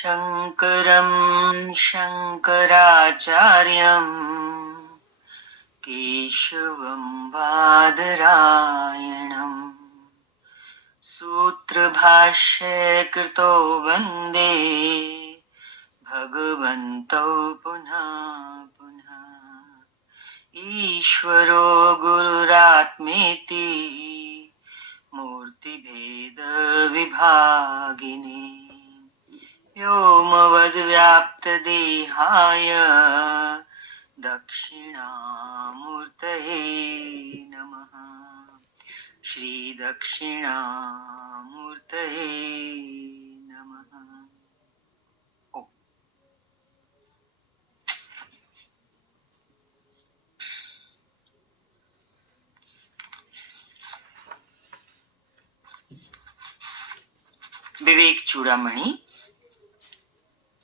शङ्करं शङ्कराचार्यं केशवं बादरायणं सूत्रभाष्ये कृतो वन्दे भगवन्तौ पुनः पुनः। ईश्वरो गुरुरात्मेति मूर्तिभेदविभागिने व्योमवद्व्याप्तदेहाय दक्षिणामूर्तये नमः। श्रीदक्षिणामूर्तये नमः। ओ विवेक चूड़ामणि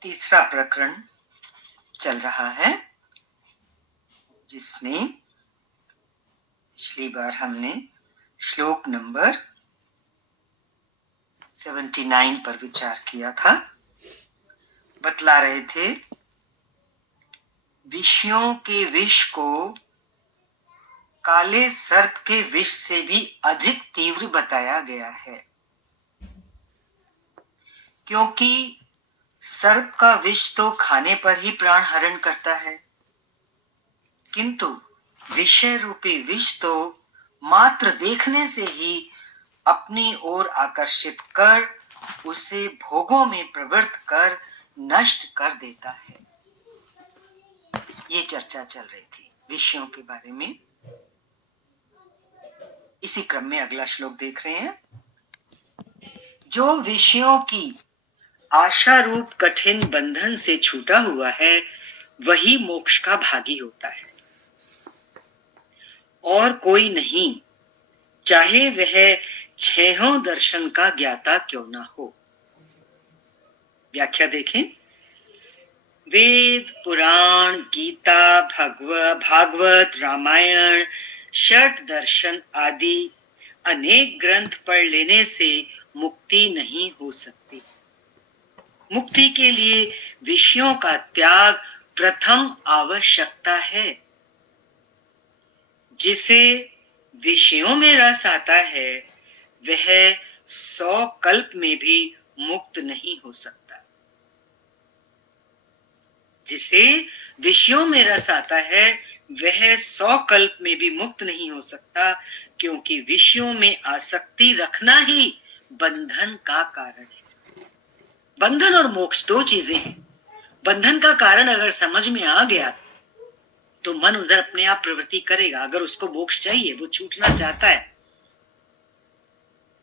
तीसरा प्रकरण चल रहा है, जिसमें पिछली बार हमने श्लोक नंबर 79 पर विचार किया था। बतला रहे थे विषयों के विष को काले सर्प के विष से भी अधिक तीव्र बताया गया है, क्योंकि सर्प का विष तो खाने पर ही प्राण हरण करता है, किंतु विषय रूपी विष तो मात्र देखने से ही अपनी ओर आकर्षित कर उसे भोगों में प्रवृत्त कर नष्ट कर देता है। ये चर्चा चल रही थी विषयों के बारे में। इसी क्रम में अगला श्लोक देख रहे हैं। जो विषयों की आशा रूप कठिन बंधन से छूटा हुआ है, वही मोक्ष का भागी होता है, और कोई नहीं, चाहे वह छहों दर्शन का ज्ञाता क्यों ना हो। व्याख्या देखें। वेद, पुराण, गीता, भागवत, रामायण, षट दर्शन आदि अनेक ग्रंथ पढ़ लेने से मुक्ति नहीं हो सकती। मुक्ति के लिए विषयों का त्याग प्रथम आवश्यकता है। जिसे विषयों में रस आता है, वह 100 कल्प में भी मुक्त नहीं हो सकता। जिसे विषयों में रस आता है, वह 100 कल्प में भी मुक्त नहीं हो सकता, क्योंकि विषयों में आसक्ति रखना ही बंधन का कारण है। बंधन और मोक्ष दो चीजें हैं। बंधन का कारण अगर समझ में आ गया तो मन उधर अपने आप प्रवृत्ति करेगा। अगर उसको मोक्ष चाहिए, वो छूटना चाहता है,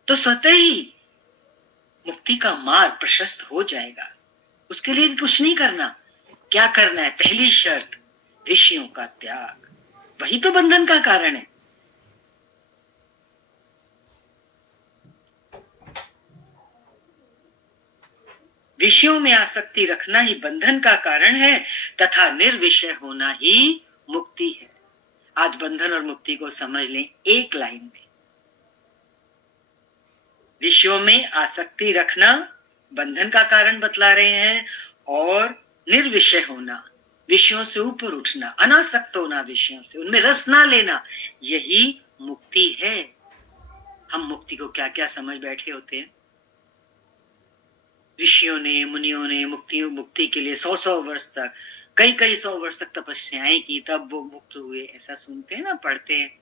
तो स्वतः ही मुक्ति का मार्ग प्रशस्त हो जाएगा। उसके लिए कुछ नहीं करना। क्या करना है? पहली शर्त विषयों का त्याग। वही तो बंधन का कारण है। विषयों में आसक्ति रखना ही बंधन का कारण है, तथा निर्विषय होना ही मुक्ति है। आज बंधन और मुक्ति को समझ लें एक लाइन में। विषयों में आसक्ति रखना बंधन का कारण बतला रहे हैं, और निर्विषय होना, विषयों से ऊपर उठना, अनासक्त होना विषयों से, उनमें रस ना लेना, यही मुक्ति है। हम मुक्ति को क्या क्या समझ बैठे होते हैं। ऋषियों ने, मुनियों ने मुक्ति के लिए 100 वर्ष तक, कई 100 वर्ष तक तपस्याएं की, तब वो मुक्त हुए, ऐसा सुनते हैं ना, पढ़ते हैं।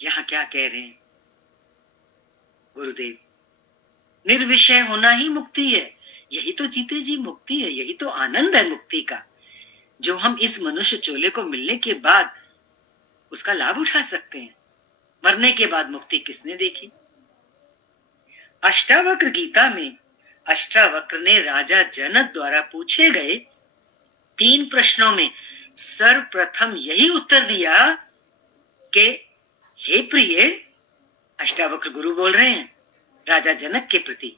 यहाँ क्या कह रहे हैं गुरुदेव? निर्विषय होना ही मुक्ति है। यही तो जीते जी मुक्ति है। यही तो आनंद है मुक्ति का, जो हम इस मनुष्य चोले को मिलने के बाद उसका लाभ उठा सकते हैं। मरने के बाद मुक्ति किसने देखी? अष्टावक्र गीता में अष्टावक्र ने राजा जनक द्वारा पूछे गए 3 प्रश्नों में सर्वप्रथम यही उत्तर दिया कि हे प्रिय, अष्टावक्र गुरु बोल रहे हैं राजा जनक के प्रति,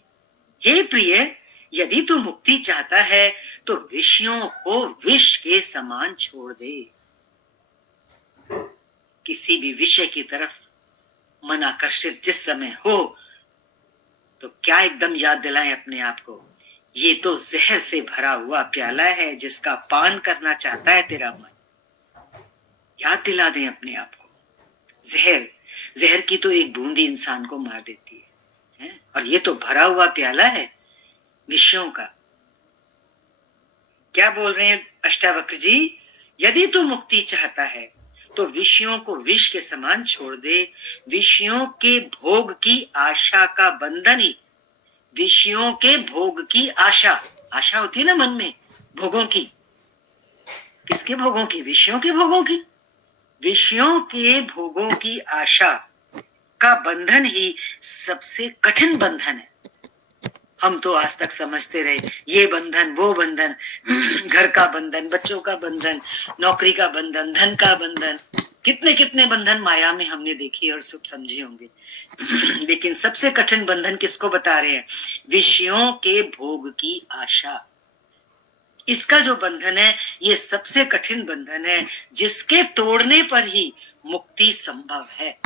हे प्रिय, यदि तू मुक्ति चाहता है तो विषयों को विष के समान छोड़ दे। किसी भी विषय की तरफ मन आकर्षित जिस समय हो, तो क्या एकदम याद दिलाएं अपने आप को, ये तो जहर से भरा हुआ प्याला है जिसका पान करना चाहता है तेरा मन। याद दिला दें अपने आप को, जहर जहर की तो एक बूंद ही इंसान को मार देती है? और ये तो भरा हुआ प्याला है विषयों का। क्या बोल रहे हैं अष्टावक्र जी? यदि तू मुक्ति चाहता है तो विषयों को विष के समान छोड़ दे। विषयों के भोग की आशा का बंधन ही, विषयों के भोग की आशा, आशा होती है ना मन में, भोगों की। किसके भोगों की? विषयों के भोगों की। विषयों के भोगों की आशा का बंधन ही सबसे कठिन बंधन है। हम तो आज तक समझते रहे ये बंधन वो बंधन, घर का बंधन, बच्चों का बंधन, नौकरी का बंधन, धन का बंधन, कितने कितने बंधन माया में हमने देखे और सब समझे होंगे। लेकिन सबसे कठिन बंधन किसको बता रहे हैं? विषयों के भोग की आशा। इसका जो बंधन है ये सबसे कठिन बंधन है, जिसके तोड़ने पर ही मुक्ति संभव है।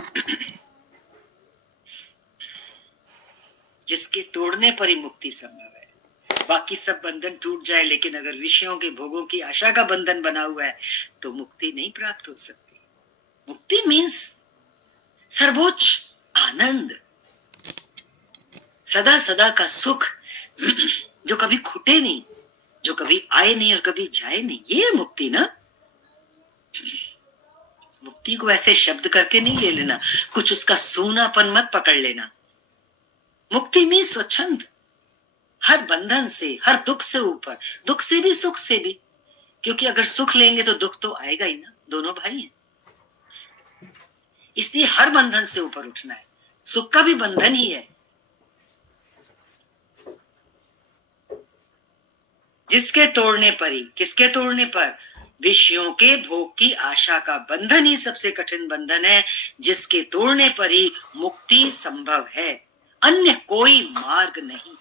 जिसके तोड़ने पर ही मुक्ति संभव है। बाकी सब बंधन टूट जाए, लेकिन अगर विषयों के भोगों की आशा का बंधन बना हुआ है तो मुक्ति नहीं प्राप्त हो सकती। मुक्ति मीन्स सर्वोच्च आनंद, सदा सदा का सुख, जो कभी खुटे नहीं, जो कभी आए नहीं और कभी जाए नहीं। ये है मुक्ति ना। मुक्ति को ऐसे शब्द करके नहीं ले लेना, कुछ उसका सूनापन मत पकड़ लेना। मुक्ति में स्वच्छंद, हर बंधन से, हर दुख से ऊपर, दुख से भी सुख से भी, क्योंकि अगर सुख लेंगे तो दुख तो आएगा ही ना, दोनों भाई हैं। इसलिए हर बंधन से ऊपर उठना है। सुख का भी बंधन ही है, जिसके तोड़ने पर ही, किसके तोड़ने पर? विषयों के भोग की आशा का बंधन ही सबसे कठिन बंधन है, जिसके तोड़ने पर ही मुक्ति संभव है। अन्य कोई मार्ग नहीं है।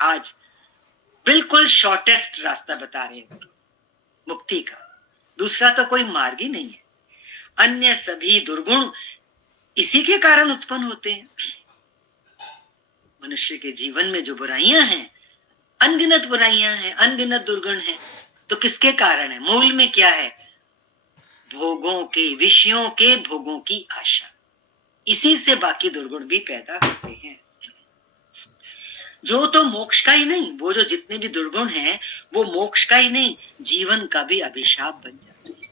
आज बिल्कुल शॉर्टेस्ट रास्ता बता रहे हैं मुक्ति का, दूसरा तो कोई मार्ग ही नहीं है। अन्य सभी दुर्गुण इसी के कारण उत्पन्न होते हैं। मनुष्य के जीवन में जो बुराइयां हैं, अनगिनत बुराइयां हैं, अनगिनत दुर्गुण हैं, तो किसके कारण है? मूल में क्या है? भोगों के, विषयों के भोगों की आशा। इसी से बाकी दुर्गुण भी पैदा होते हैं। जो तो मोक्ष का ही नहीं, वो जो जितने भी दुर्गुण हैं वो मोक्ष का ही नहीं, जीवन का भी अभिशाप बन जाते हैं।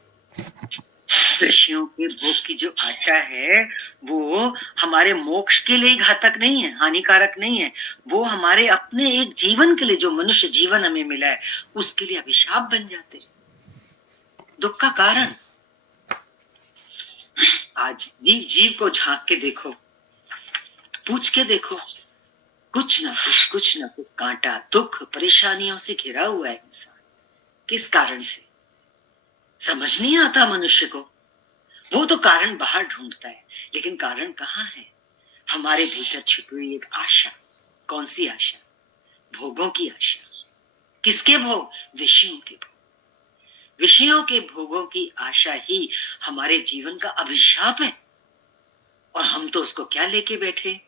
विषयों के भोग की जो आशा है वो हमारे मोक्ष के लिए घातक नहीं है, हानिकारक नहीं है, वो हमारे अपने एक जीवन के लिए, जो मनुष्य जीवन हमें मिला है उसके लिए अभिशाप बन जाते हैं, दुख का कारण। आज जीव जीव को झांक के देखो, पूछ के देखो, कुछ ना कुछ कांटा, दुख, परेशानियों से घिरा हुआ है इंसान। किस कारण से? समझ नहीं आता मनुष्य को। वो तो कारण बाहर ढूंढता है, लेकिन कारण कहाँ है? हमारे भीतर छिपी हुई एक आशा। कौन सी आशा? भोगों की आशा। किसके भोग? विषयों के भोग। विषयों के भोगों की आशा ही हमारे जीवन का अभिशाप है। और हम तो उसको क्या लेके बैठे?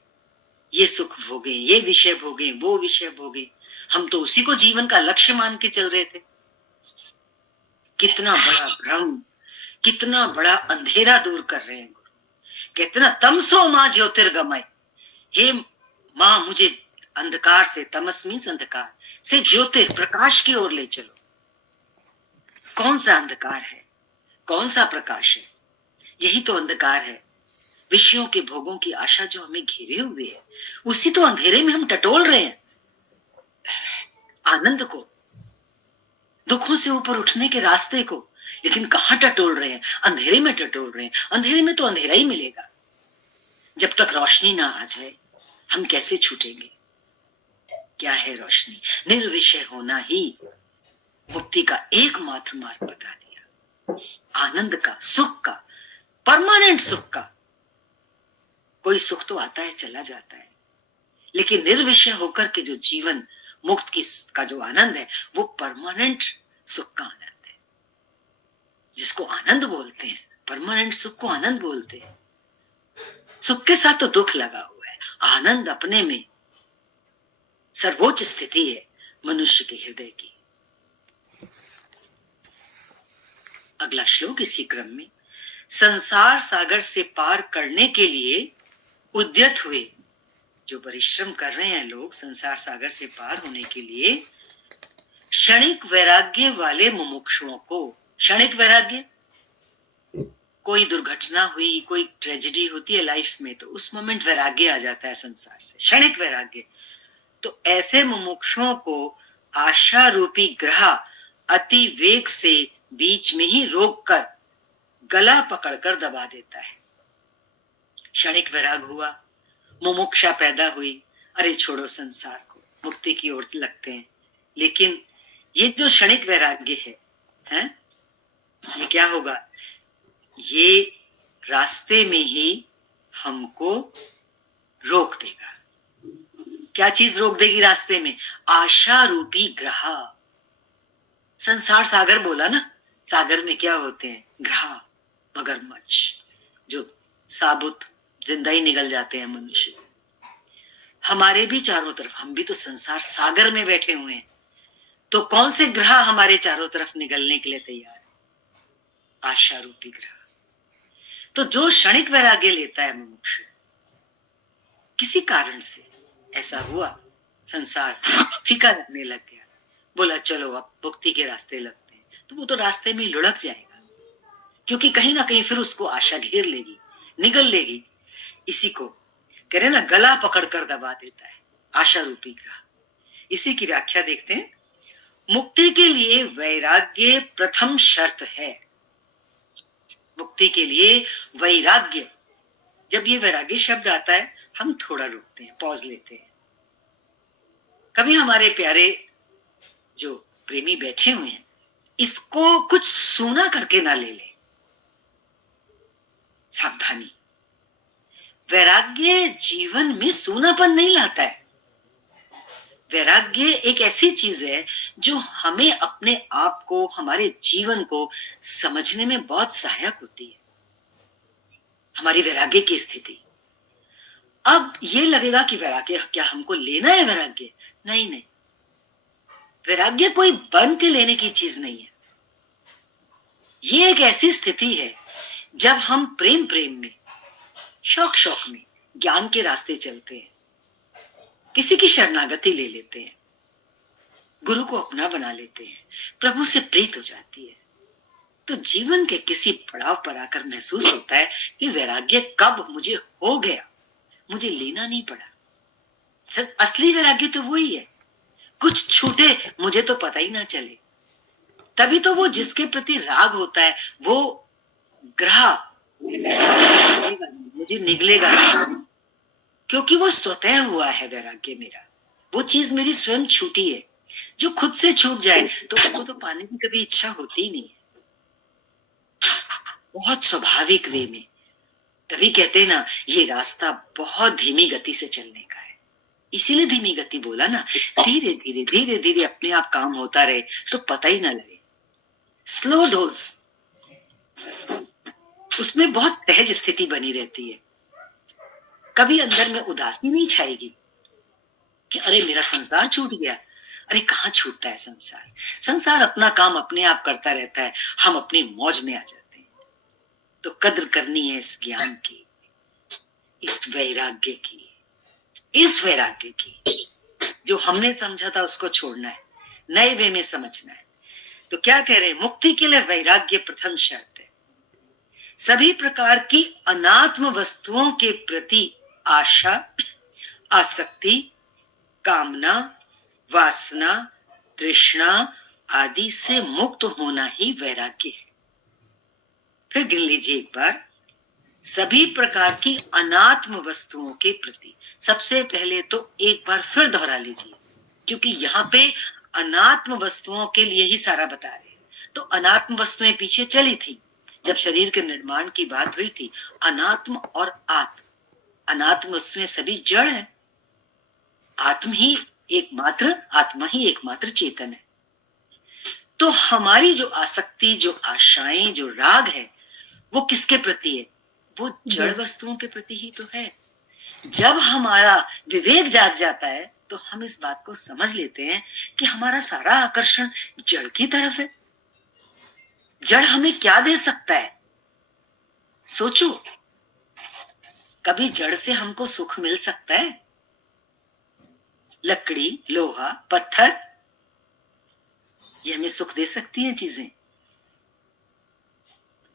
ये सुख भोगे, ये विषय भोगे, वो विषय भोगे। हम तो उसी को जीवन का लक्ष्य मान के चल रहे थे। कितना बड़ा भ्रम, कितना बड़ा अंधेरा दूर कर रहे हैं गुरु। कितना तमसो मां ज्योतिर्गमय, हे मां मुझे अंधकार से, तमस मीन्स अंधकार से, ज्योतिर प्रकाश की ओर ले चलो। कौन सा अंधकार है? कौन सा प्रकाश है? यही तो अंधकार है। विषयों के भोगों की आशा जो हमें घेरे हुए है, उसी तो अंधेरे में हम टटोल रहे हैं आनंद को, दुखों से ऊपर उठने के रास्ते को। लेकिन कहां टटोल रहे हैं? अंधेरे में टटोल रहे हैं। अंधेरे में तो अंधेरा ही मिलेगा। जब तक रोशनी ना आ जाए हम कैसे छूटेंगे? क्या है रोशनी? निर्विषय होना ही मुक्ति का एकमात्र मार्ग बता दिया। आनंद का, सुख का, परमानेंट सुख का। कोई सुख तो आता है चला जाता है, लेकिन निर्विषय होकर के जो जीवन मुक्त की का जो आनंद है वो परमानेंट सुख का आनंद है, जिसको आनंद बोलते हैं। परमानेंट सुख को आनंद बोलते हैं। सुख के साथ तो दुख लगा हुआ है, आनंद अपने में सर्वोच्च स्थिति है मनुष्य के हृदय की। अगला श्लोक इसी क्रम में, संसार सागर से पार करने के लिए उद्यत हुए, जो परिश्रम कर रहे हैं लोग संसार सागर से पार होने के लिए, क्षणिक वैराग्य वाले मुमुक्षुओं को, क्षणिक वैराग्य, कोई दुर्घटना हुई, कोई ट्रेजेडी होती है लाइफ में, तो उस मोमेंट वैराग्य आ जाता है संसार से, क्षणिक वैराग्य। तो ऐसे मुमुक्षुओं को आशा रूपी ग्रह अति वेग से बीच में ही रोककर गला पकड़कर दबा देता है। क्षणिक वैराग हुआ, मुमुक्षा पैदा हुई, अरे छोड़ो संसार को, मुक्ति की ओर लगते हैं। लेकिन ये जो क्षणिक वैराग्य है, ये क्या होगा, ये रास्ते में ही हमको रोक देगा। क्या चीज रोक देगी रास्ते में? आशा रूपी ग्रह। संसार सागर बोला ना, सागर में क्या होते हैं? ग्रह, मगरमच्छ, जो साबुत जिंदा ही निगल जाते हैं मनुष्य को। हमारे भी चारों तरफ, हम भी तो संसार सागर में बैठे हुए हैं, तो कौन से ग्रह हमारे चारों तरफ निगलने के लिए तैयार है? आशा रूपी ग्रह। तो जो क्षणिक वैराग्य लेता है मुमुक्षु, किसी कारण से ऐसा हुआ, संसार फीका लगने लग गया, बोला चलो अब मुक्ति के रास्ते लगते हैं, तो वो तो रास्ते में लुढ़क जाएगा, क्योंकि कहीं ना कहीं फिर उसको आशा घेर लेगी, निगल लेगी। इसी को कह रहे ना, गला पकड़कर दबा देता है आशा रूपी ग्रह। इसी की व्याख्या देखते हैं, मुक्ति के लिए वैराग्य प्रथम शर्त है। मुक्ति के लिए वैराग्य, जब ये वैराग्य शब्द आता है हम थोड़ा रुकते हैं, पॉज लेते हैं। कभी हमारे प्यारे जो प्रेमी बैठे हुए हैं, इसको कुछ सूना करके ना ले ले, सावधानी। वैराग्य जीवन में सूनापन नहीं लाता है। वैराग्य एक ऐसी चीज है जो हमें अपने आप को, हमारे जीवन को समझने में बहुत सहायक होती है, हमारी वैराग्य की स्थिति। अब ये लगेगा कि वैराग्य क्या हमको लेना है? वैराग्य नहीं, वैराग्य कोई बन के लेने की चीज नहीं है। ये एक ऐसी स्थिति है जब हम प्रेम में, शौक में, ज्ञान के रास्ते चलते हैं, किसी की शरणागति ले लेते हैं, गुरु को अपना बना लेते हैं, प्रभु से प्रीत हो जाती है, तो जीवन के किसी पड़ाव पर आकर महसूस होता है कि वैराग्य कब मुझे हो गया, मुझे लेना नहीं पड़ा। असली वैराग्य तो वही है, कुछ छूटे मुझे तो पता ही ना चले। तभी तो वो जिसके प्रति राग होता है वो ग्रह मुझे निगलेगा नहीं, क्योंकि वो स्वतः हुआ है वैराग्य मेरा। वो चीज मेरी स्वयं छूटी है। जो खुद से छूट जाए तो उसको तो पाने की कभी इच्छा होती ही नहीं है, बहुत स्वाभाविक वे में। तभी कहते हैं ना, ये रास्ता बहुत धीमी गति से चलने का है। इसीलिए धीमी गति बोला ना, धीरे धीरे धीरे धीरे अपने आप काम होता रहे तो पता ही ना लगे। स्लो डोज, उसमें बहुत सहज स्थिति बनी रहती है। कभी अंदर में उदासी नहीं छाएगी कि अरे मेरा संसार छूट गया। अरे कहाँ छूटता है संसार? संसार अपना काम अपने आप करता रहता है, हम अपनी मौज में आ जाते हैं। तो कद्र करनी है इस ज्ञान की, इस वैराग्य की, इस वैराग्य की। जो हमने समझा था उसको छोड़ना है, नए वे में समझना है। तो क्या कह रहे हैं? मुक्ति के लिए वैराग्य प्रथम शर्त है। सभी प्रकार की अनात्म वस्तुओं के प्रति आशा, आसक्ति, कामना, वासना, तृष्णा आदि से मुक्त होना ही वैराग्य है। फिर गिन लीजिए एक बार, सभी प्रकार की अनात्म वस्तुओं के प्रति। सबसे पहले तो एक बार फिर दोहरा लीजिए, क्योंकि यहाँ पे अनात्म वस्तुओं के लिए ही सारा बता रहे हैं। तो अनात्म वस्तुएं पीछे चली थी जब शरीर के निर्माण की बात हुई थी। अनात्म और आत्म, अनात्म वस्तुएं सभी जड़ है, आत्मा ही एकमात्र चेतन है। तो हमारी जो आसक्ति, जो आशाएं, जो राग है, वो किसके प्रति है? वो जड़ वस्तुओं के प्रति ही तो है। जब हमारा विवेक जाग जाता है तो हम इस बात को समझ लेते हैं कि हमारा सारा आकर्षण जड़ की तरफ है। जड़ हमें क्या दे सकता है? सोचो, कभी जड़ से हमको सुख मिल सकता है? लकड़ी, लोहा, पत्थर, ये हमें सुख दे सकती है चीजें।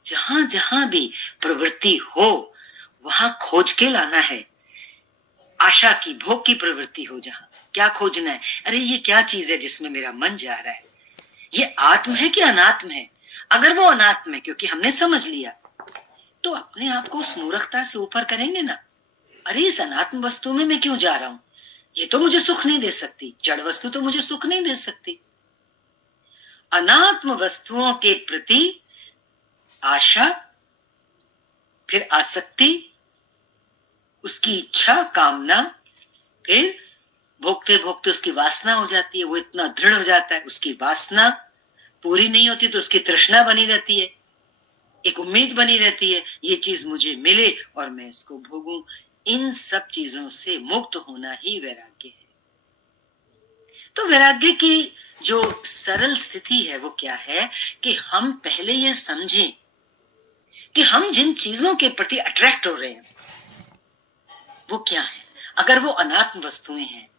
जहां जहां भी प्रवृत्ति हो वहां खोज के लाना है। आशा की, भोग की प्रवृत्ति हो जहां, क्या खोजना है? अरे ये क्या चीज है जिसमें मेरा मन जा रहा है? ये आत्म है कि अनात्म है? अगर वो अनात्म है, क्योंकि हमने समझ लिया, तो अपने आप को उस मूर्खता से ऊपर करेंगे ना। अरे इस अनात्म वस्तु में मैं क्यों जा रहा हूं? ये तो मुझे सुख नहीं दे सकती, जड़ वस्तु तो मुझे सुख नहीं दे सकती। अनात्म वस्तुओं के प्रति आशा, फिर आसक्ति, उसकी इच्छा, कामना, फिर भोगते भोगते उसकी वासना हो जाती है। वो इतना दृढ़ हो जाता है, उसकी वासना पूरी नहीं होती तो उसकी तृष्णा बनी रहती है, एक उम्मीद बनी रहती है, ये चीज मुझे मिले और मैं इसको भोगूं। इन सब चीजों से मुक्त होना ही वैराग्य है। तो वैराग्य की जो सरल स्थिति है वो क्या है कि हम पहले ये समझें कि हम जिन चीजों के प्रति अट्रैक्ट हो रहे हैं वो क्या है। अगर वो अनात्म वस्तुएं हैं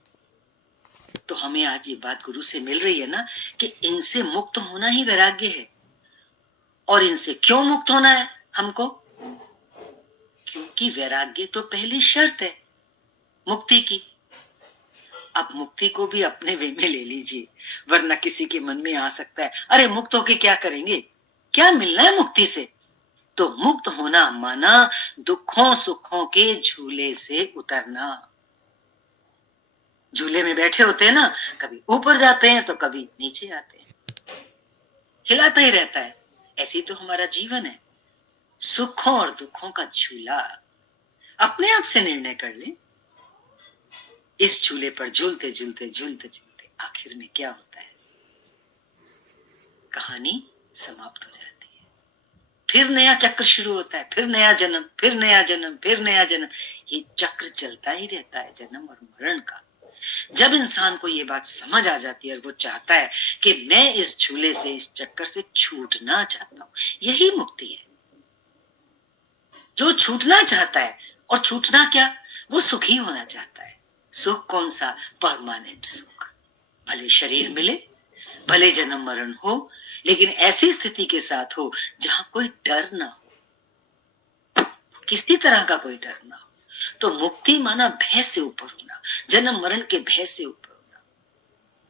तो हमें आज ये बात गुरु से मिल रही है ना कि इनसे मुक्त होना ही वैराग्य है। और इनसे क्यों मुक्त होना है हमको? क्योंकि वैराग्य तो पहली शर्त है मुक्ति की। अब मुक्ति को भी अपने वे में ले लीजिए, वरना किसी के मन में आ सकता है अरे मुक्त होके क्या करेंगे, क्या मिलना है मुक्ति से? तो मुक्त होना माना दुखों सुखों के झूले से उतरना। झूले में बैठे होते हैं ना, कभी ऊपर जाते हैं तो कभी नीचे आते हैं, हिलाता ही रहता है। ऐसी तो हमारा जीवन है, सुखों और दुखों का झूला। अपने आप से निर्णय कर ले, इस झूले पर झूलते झूलते झूलते झूलते आखिर में क्या होता है? कहानी समाप्त हो जाती है, फिर नया चक्र शुरू होता है, फिर नया जन्म, फिर नया जन्म, फिर नया जन्म। ये चक्र चलता ही रहता है जन्म और मरण का। जब इंसान को ये बात समझ आ जाती है और वो चाहता है कि मैं इस झूले से, इस चक्कर से छूटना चाहता हूं, यही मुक्ति है। जो छूटना चाहता है, और छूटना क्या, वो सुखी होना चाहता है। सुख कौन सा? परमानेंट सुख। भले शरीर मिले, भले जन्म मरण हो, लेकिन ऐसी स्थिति के साथ हो जहां कोई डर ना हो, किसी तरह का कोई डर ना हो। तो मुक्ति माना भय से ऊपर होना, जन्म मरण के भय से ऊपर होना।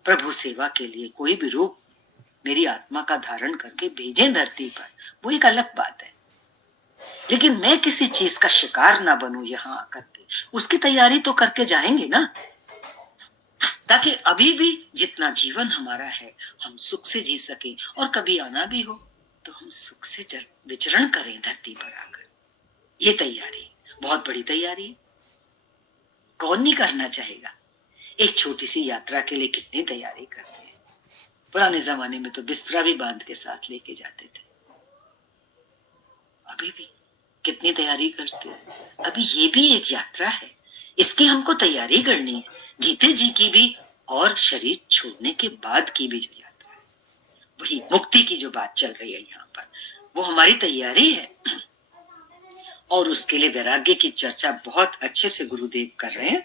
प्रभु सेवा के लिए कोई भी रूप मेरी आत्मा का धारण करके भेजें धरती पर, वो एक अलग बात है, लेकिन मैं किसी चीज का शिकार ना बनूं यहां आकर के। उसकी तैयारी तो करके जाएंगे ना, ताकि अभी भी जितना जीवन हमारा है हम सुख से जी सके, और कभी आना भी हो तो हम सुख से विचरण करें धरती पर आकर। ये तैयारी बहुत बड़ी तैयारी है, कौन नहीं करना चाहेगा? एक छोटी सी यात्रा के लिए कितनी तैयारी करते हैं। पुराने जमाने में तो बिस्तरा भी बांध के साथ लेके जाते थे, अभी भी कितनी तैयारी करते हैं। अभी ये भी एक यात्रा है, इसकी हमको तैयारी करनी है, जीते जी की भी और शरीर छोड़ने के बाद की भी जो यात्रा है, वही मुक्ति की जो बात चल रही है यहाँ पर, वो हमारी तैयारी है। और उसके लिए वैराग्य की चर्चा बहुत अच्छे से गुरुदेव कर रहे हैं।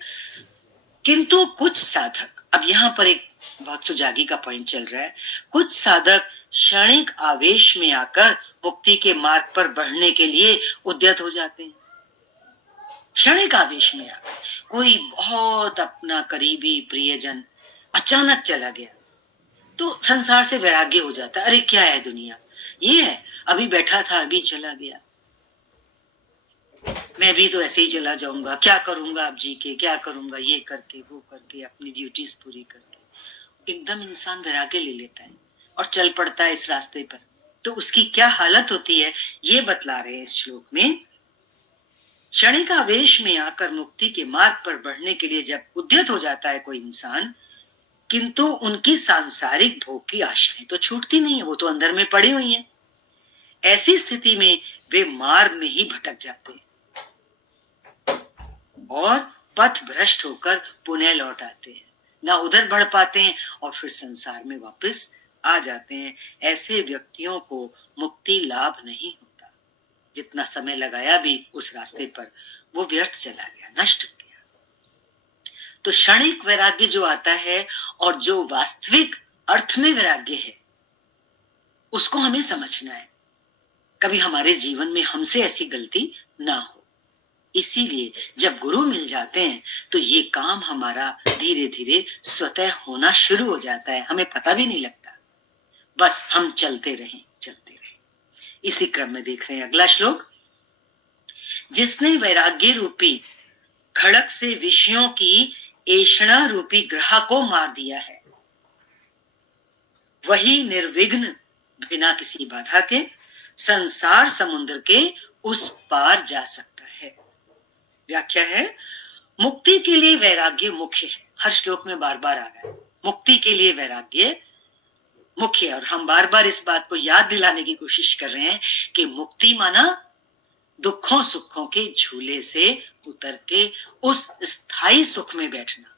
किंतु कुछ साधक, अब यहाँ पर एक बहुत सुजागी का पॉइंट चल रहा है, कुछ साधक क्षणिक आवेश में आकर मुक्ति के मार्ग पर बढ़ने के लिए उद्यत हो जाते हैं। क्षणिक आवेश में आकर कोई बहुत अपना करीबी प्रियजन अचानक चला गया तो संसार से वैराग्य हो जाता है। अरे क्या है दुनिया, ये है, अभी बैठा था अभी चला गया, मैं भी तो ऐसे ही चला जाऊंगा, क्या करूंगा अब जी के, क्या करूंगा ये करके वो करके, अपनी ड्यूटीज पूरी करके। एकदम इंसान वैराग्य ले लेता है और चल पड़ता है इस रास्ते पर, तो उसकी क्या हालत होती है ये बतला रहे हैं इस श्लोक में। क्षणिक आवेश में आकर मुक्ति के मार्ग पर बढ़ने के लिए जब उद्यत हो जाता है कोई इंसान, किंतु उनकी सांसारिक भोग की आशाएं तो छूटती नहीं है, वो तो अंदर में पड़ी हुई है। ऐसी स्थिति में वे मार्ग में ही भटक जाते हैं और पथ भ्रष्ट होकर पुनः लौट आते हैं। ना उधर बढ़ पाते हैं और फिर संसार में वापस आ जाते हैं। ऐसे व्यक्तियों को मुक्ति लाभ नहीं होता। जितना समय लगाया भी उस रास्ते पर वो व्यर्थ चला गया, नष्ट हो गया। तो क्षणिक वैराग्य जो आता है और जो वास्तविक अर्थ में वैराग्य है, उसको हमें समझना है। कभी हमारे जीवन में हमसे ऐसी गलती ना हो। इसीलिए जब गुरु मिल जाते हैं तो ये काम हमारा धीरे धीरे स्वतः होना शुरू हो जाता है, हमें पता भी नहीं लगता, बस हम चलते रहें। इसी क्रम में देख रहे हैं अगला श्लोक। जिसने वैराग्य रूपी खड़क से विषयों की ऐषणा रूपी ग्रह को मार दिया है, वही निर्विघ्न बिना किसी बाधा के संसार समुद्र के उस पार जा सकता है। व्याख्या है, मुक्ति के लिए वैराग्य मुख्य है। हर श्लोक में बार बार आ रहा है, मुक्ति के लिए वैराग्य मुख्य। और हम बार बार इस बात को याद दिलाने की कोशिश कर रहे हैं कि मुक्ति माना दुखों सुखों के झूले से उतर के उस स्थायी सुख में बैठना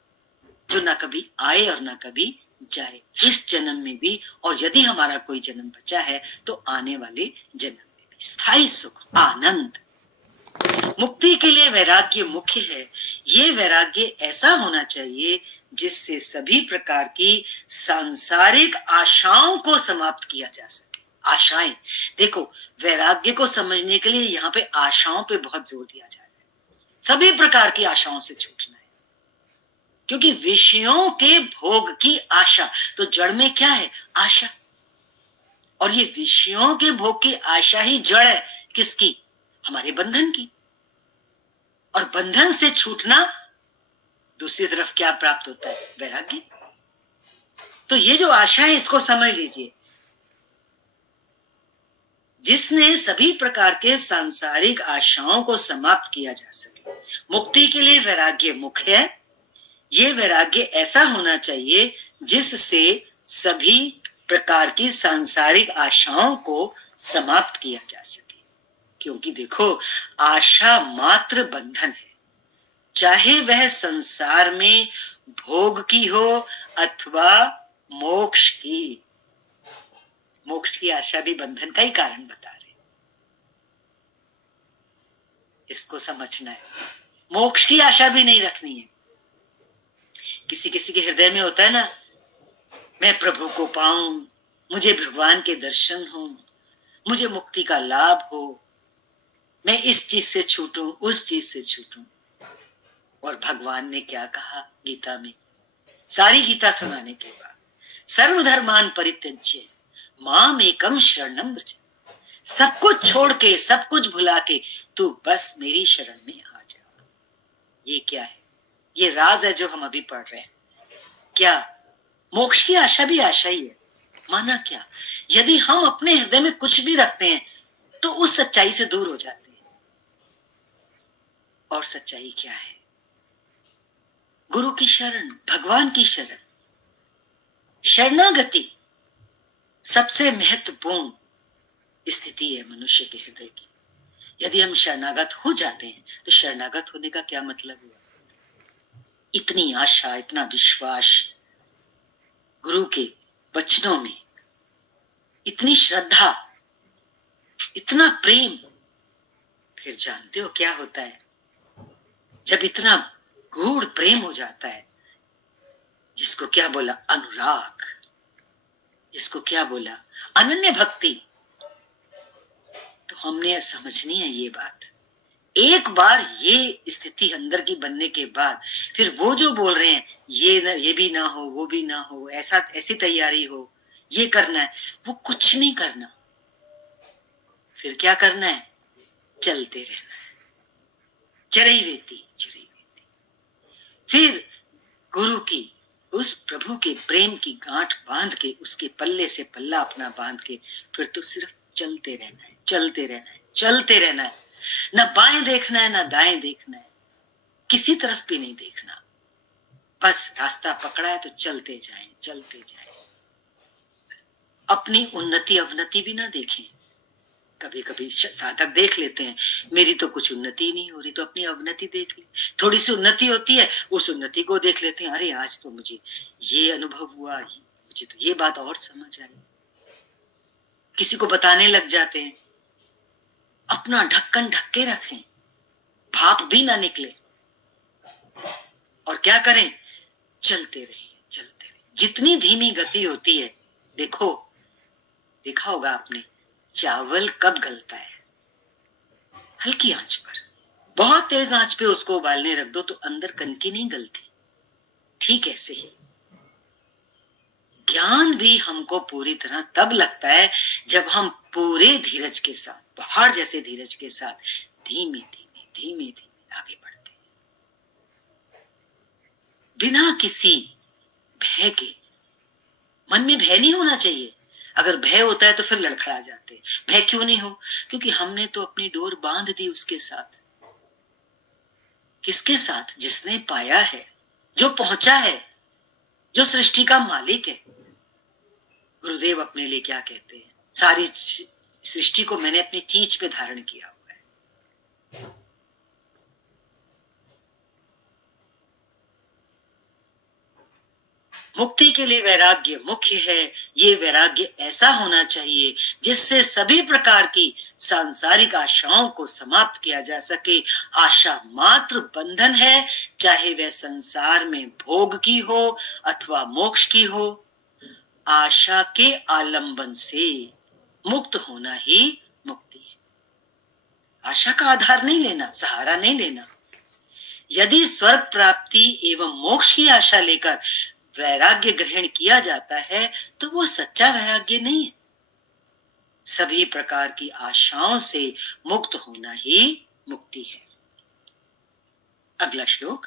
जो ना कभी आए और ना कभी जाए, इस जन्म में भी, और यदि हमारा कोई जन्म बचा है तो आने वाले जन्म में भी स्थायी सुख, आनंद। मुक्ति के लिए वैराग्य मुख्य है। ये वैराग्य ऐसा होना चाहिए जिससे सभी प्रकार की सांसारिक आशाओं को समाप्त किया जा सके। आशाएं, देखो वैराग्य को समझने के लिए यहाँ पे आशाओं पे बहुत जोर दिया जा रहा है। सभी प्रकार की आशाओं से छूटना है, क्योंकि विषयों के भोग की आशा, तो जड़ में क्या है? आशा। और ये विषयों के भोग की आशा ही जड़ है किसकी? हमारे बंधन की। और बंधन से छूटना, दूसरी तरफ क्या प्राप्त होता है? वैराग्य। तो ये जो आशा है इसको समझ लीजिए। जिसने सभी प्रकार के सांसारिक आशाओं को समाप्त किया जा सके। मुक्ति के लिए वैराग्य मुख्य है। ये वैराग्य ऐसा होना चाहिए जिससे सभी प्रकार की सांसारिक आशाओं को समाप्त किया जा सके। क्योंकि देखो, आशा मात्र बंधन है, चाहे वह संसार में भोग की हो अथवा मोक्ष की। मोक्ष की आशा भी बंधन का ही कारण बता रहे, इसको समझना है। मोक्ष की आशा भी नहीं रखनी है। किसी किसी के हृदय में होता है ना, मैं प्रभु को पाऊं, मुझे भगवान के दर्शन हो, मुझे मुक्ति का लाभ हो, मैं इस चीज से छूटूं, उस चीज से छूटूं। और भगवान ने क्या कहा गीता में? सारी गीता सुनाने के बाद, सर्वधर्मान परित्यज्य माम एकम शरणम व्रज। सब कुछ छोड़ के, सब कुछ भुला के तू बस मेरी शरण में आ जा। ये क्या है? ये राज है जो हम अभी पढ़ रहे हैं। क्या मोक्ष की आशा भी आशा ही है? माना क्या? यदि हम अपने हृदय में कुछ भी रखते हैं तो उस सच्चाई से दूर हो जाते हैं। और सच्चाई क्या है? गुरु की शरण, भगवान की शरण, शरणागति सबसे महत्वपूर्ण स्थिति है मनुष्य के हृदय की। यदि हम शरणागत हो जाते हैं तो शरणागत होने का क्या मतलब हुआ? इतनी आशा, इतना विश्वास गुरु के वचनों में, इतनी श्रद्धा, इतना प्रेम। फिर जानते हो क्या होता है? जब इतना गूढ़ प्रेम हो जाता है, जिसको क्या बोला? अनुराग। जिसको क्या बोला? अनन्य भक्ति। तो हमने समझनी है ये बात। एक बार ये स्थिति अंदर की बनने के बाद फिर वो जो बोल रहे हैं ये भी ना हो, वो भी ना हो, ऐसा ऐसी तैयारी हो, ये करना है, वो कुछ नहीं करना। फिर क्या करना है? चलते रहना है। चरैवेति चरैवेति। फिर गुरु की, उस प्रभु के प्रेम की गांठ बांध के, उसके पल्ले से पल्ला अपना बांध के फिर तो सिर्फ चलते रहना है, चलते रहना है, चलते रहना है। ना बाएं देखना है, ना दाएं देखना है, किसी तरफ भी नहीं देखना। बस रास्ता पकड़ा है तो चलते जाएं, चलते जाएं। अपनी उन्नति अवनति भी ना देखें, कभी कभी साधक देख लेते हैं मेरी तो कुछ उन्नति नहीं हो रही, तो अपनी अवनति देख ली। थोड़ी सी उन्नति होती है, उस उन्नति को देख लेते हैं, अरे आज तो मुझे ये अनुभव हुआ, मुझे तो ये बात और समझ आई, किसी को बताने लग जाते हैं। अपना ढक्कन ढक के रखें, भाप भी ना निकले, और क्या करें, चलते रहे। जितनी धीमी गति होती है, देखा होगा आपने, चावल कब गलता है, हल्की आंच पर। बहुत तेज आंच पे उसको उबालने रख दो तो अंदर कनकी नहीं गलती। ठीक ऐसे ही ज्ञान भी हमको पूरी तरह तब लगता है जब हम पूरे धीरज के साथ, पहाड़ जैसे धीरज के साथ धीमे धीमे आगे बढ़ते हैं, बिना किसी भय के। मन में भय नहीं होना चाहिए, अगर भय होता है तो फिर लड़खड़ा जाते हैं। भय क्यों नहीं हो, क्योंकि हमने तो अपनी डोर बांध दी उसके साथ। किसके साथ? जिसने पाया है, जो पहुंचा है, जो सृष्टि का मालिक है। गुरुदेव अपने लिए क्या कहते हैं, सारी सृष्टि को मैंने अपनी चीज पे धारण किया हुआ है। मुक्ति के लिए वैराग्य मुख्य है। ये वैराग्य ऐसा होना चाहिए जिससे सभी प्रकार की सांसारिक आशाओं को समाप्त किया जा सके। आशा मात्र बंधन है, चाहे वह संसार में भोग की हो अथवा मोक्ष की हो। आशा के आलंबन से मुक्त होना ही मुक्ति है। आशा का आधार नहीं लेना, सहारा नहीं लेना। यदि स्वर्ग प्राप्ति एवं मोक्ष की आशा लेकर वैराग्य ग्रहण किया जाता है तो वो सच्चा वैराग्य नहीं है। सभी प्रकार की आशाओं से मुक्त होना ही मुक्ति है। अगला श्लोक,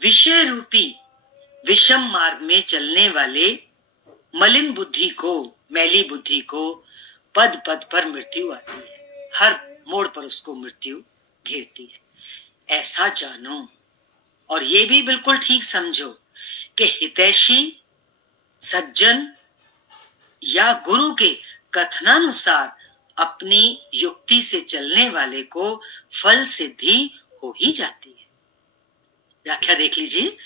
विषय रूपी विषम मार्ग में चलने वाले मलिन बुद्धि को, मैली बुद्धि को पद पद पर मृत्यु आती है। हर मोड़ पर उसको मृत्यु घेरती है। ऐसा जानो और ये भी बिल्कुल ठीक समझो कि हितैषी सज्जन या गुरु के कथनानुसार अपनी युक्ति से चलने वाले को फल सिद्धि हो ही जाती है। व्याख्या देख लीजिए,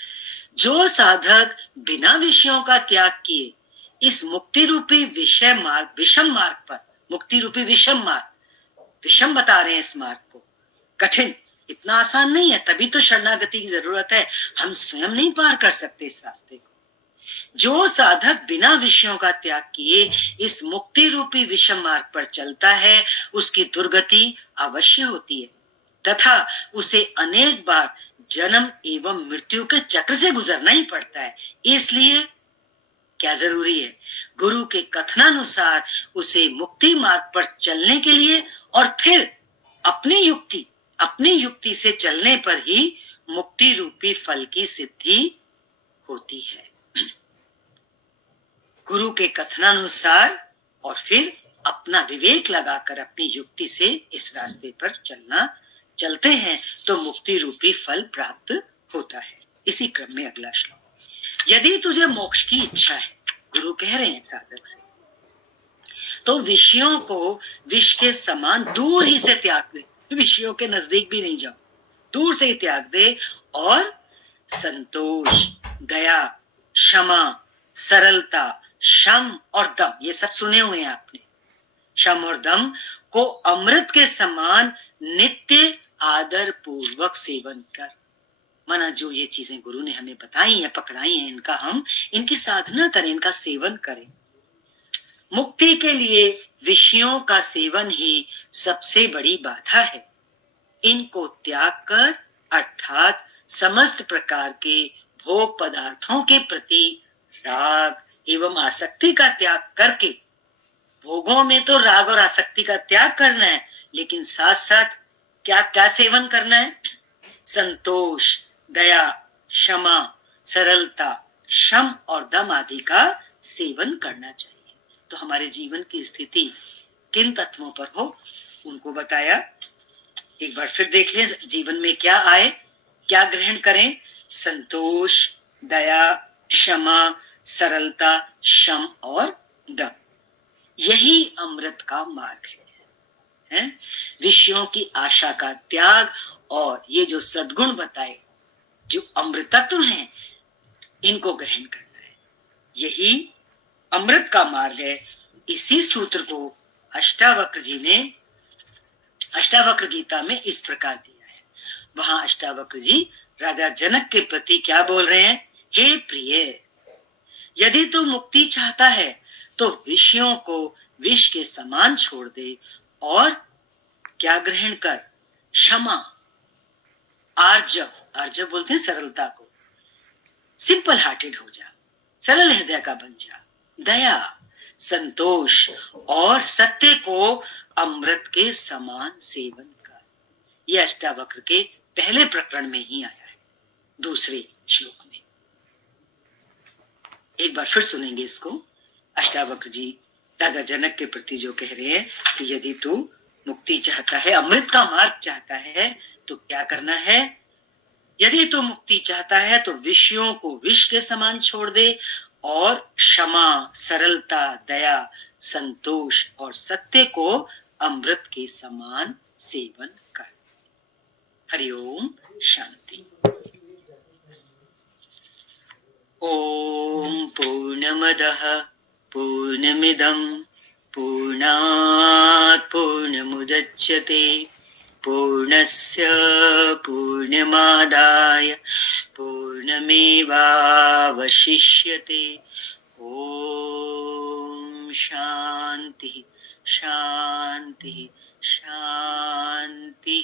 जो साधक बिना विषयों का त्याग किए इस मुक्ति रूपी विषय मार्ग, विषम मार्ग पर, मुक्ति रूपी विषम मार्ग, विषम बता रहे हैं इस मार्ग को, कठिन, इतना आसान नहीं है, तभी तो शरणागति की जरूरत है। हम स्वयं नहीं पार कर सकते इस रास्ते को। जो साधक बिना विषयों का त्याग किए इस मुक्ति रूपी विषम मार्ग पर चलता है उसकी दुर्गति अवश्य होती है तथा उसे अनेक बार जन्म एवं मृत्यु के चक्र से गुजरना ही पड़ता है। इसलिए क्या जरूरी है, गुरु के कथनानुसार उसे मुक्ति मार्ग पर चलने के लिए और फिर अपनी युक्ति से चलने पर ही मुक्ति रूपी फल की सिद्धि होती है। गुरु के कथनानुसार और फिर अपना विवेक लगाकर अपनी युक्ति से इस रास्ते पर चलते हैं तो मुक्ति रूपी फल प्राप्त होता है। इसी क्रम में अगला श्लोक, यदि तुझे मोक्ष की इच्छा है, गुरु कह रहे हैं साधक से, तो विषयों को विष के समान दूर ही से त्याग दे। विषयों के नजदीक भी नहीं जाओ, दूर से ही त्याग दे और संतोष, दया, क्षमा, सरलता, शम और दम, ये सब सुने हुए हैं आपने। शम और दम को अमृत के समान नित्य आदर पूर्वक सेवन कर। माना जो ये चीजें गुरु ने हमें बताई हैं, पकड़ाई हैं, इनकी साधना करें, इनका सेवन करें। मुक्ति के लिए विषयों का सेवन ही सबसे बड़ी बाधा है। इनको त्याग कर अर्थात समस्त प्रकार के भोग पदार्थों के प्रति राग एवं आसक्ति का त्याग करके, भोगों में तो राग और आसक्ति का त्याग करना है, लेकिन साथ साथ क्या क्या सेवन करना है? संतोष, दया, क्षमा, सरलता, शम और दम आदि का सेवन करना चाहिए। तो हमारे जीवन की स्थिति किन तत्वों पर हो उनको बताया। एक बार फिर देख लें, जीवन में क्या आए, क्या ग्रहण करें? संतोष, दया, क्षमा, सरलता, शम और दम, यही अमृत का मार्ग है। हैं, विषयों की आशा का त्याग और ये जो सद्गुण बताए, जो अमृतत्व हैं, इनको ग्रहण करना है। यही अमृत का मार्ग है। इसी सूत्र को अष्टावक्र जी ने अष्टावक्र गीता में इस प्रकार दिया है। वहां अष्टावक्र जी राजा जनक के प्रति क्या बोल रहे हैं? हे प्रिय, यदि तू मुक्ति चाहता है तो विषयों को विष के समान छोड़ दे और क्या ग्रहण कर? क्षमा, आर्जव, आर्जव बोलते हैं सरलता को, सिंपल हार्टेड हो जा, सरल हृदय का बन जा, दया, संतोष और सत्य को अमृत के समान सेवन कर। यह अष्टावक्र के पहले प्रकरण में ही आया है, दूसरे श्लोक में। एक बार फिर सुनेंगे इसको। अष्टावक्र जी राजा जनक के प्रति जो कह रहे हैं कि यदि तू मुक्ति चाहता है, अमृत का मार्ग चाहता है, तो क्या करना है? यदि तू मुक्ति चाहता है तो विषयों को विष के समान छोड़ दे और क्षमा, सरलता, दया, संतोष और सत्य को अमृत के समान सेवन कर। हरिओम शांति। ओम पूर्णमदः पूर्णमिदं पूर्णात् पूर्णमुदच्यते पूर्णस्य पूर्णमादाय पूर्णमेवावशिष्यते। ओम शांति शांति शांति।